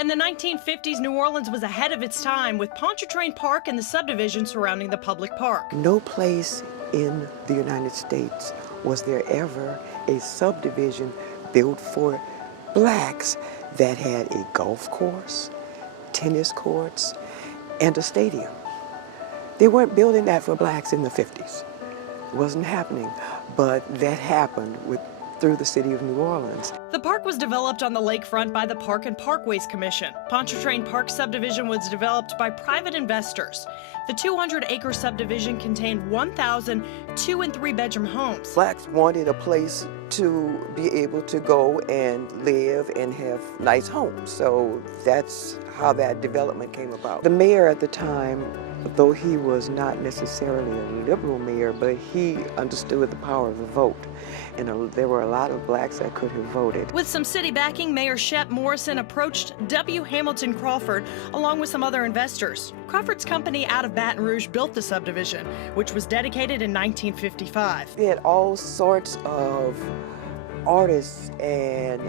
In the 1950s, New Orleans was ahead of its time with Pontchartrain Park and the subdivision surrounding the public park. No place in the United States was there ever a subdivision built for blacks that had a golf course, tennis courts, and a stadium. They weren't building that for blacks in the 50s. It wasn't happening, but that happened through the city of New Orleans. The park was developed on the lakefront by the Park and Parkways Commission. Pontchartrain Park subdivision was developed by private investors. The 200-acre subdivision contained 1,000 2- and 3-bedroom homes. Blacks wanted a place to be able to go and live and have nice homes. So that's how that development came about. The mayor at the time, though he was not necessarily a liberal mayor, but he understood the power of the vote. And there were a lot of blacks that could have voted. With some city backing, Mayor Shep Morrison approached Hamilton Crawford along with some other investors. Crawford's company out of Baton Rouge built the subdivision, which was dedicated in 1955. We had all sorts of artists and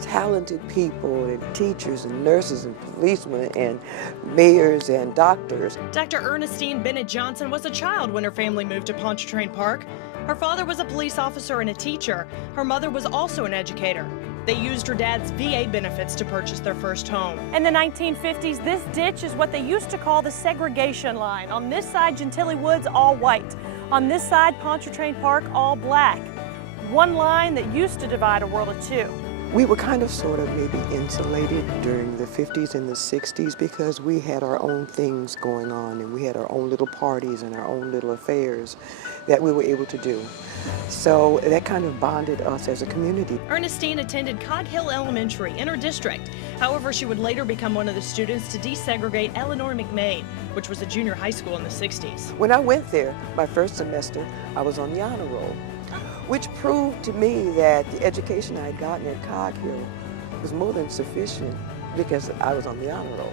talented people and teachers and nurses and policemen and mayors and doctors. Dr. Ernestine Bennett Johnson was a child when her family moved to Pontchartrain Park. Her father was a police officer and a teacher. Her mother was also an educator. They used her dad's VA benefits to purchase their first home. In the 1950s, this ditch is what they used to call the Segregation Line. On this side, Gentilly Woods, all white. On this side, Pontchartrain Park, all black. One line that used to divide a world of two. We were kind of sort of maybe insulated during the 50s and the 60s because we had our own things going on and we had our own little parties and our own little affairs that we were able to do. So that kind of bonded us as a community. Ernestine attended Cog Hill Elementary in her district. However, she would later become one of the students to desegregate Eleanor McMain, which was a junior high school in the 60s. When I went there, my first semester, I was on the honor roll, which proved to me that the education I had gotten at Cog Hill was more than sufficient because I was on the honor roll.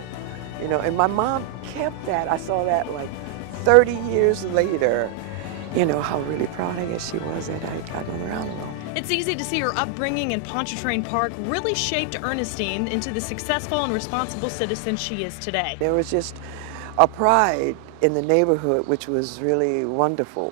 You know, and my mom kept that. I saw that like 30 years later, you know, how really proud I guess she was that I got on the honor roll. It's easy to see her upbringing in Pontchartrain Park really shaped Ernestine into the successful and responsible citizen she is today. There was just a pride in the neighborhood which was really wonderful.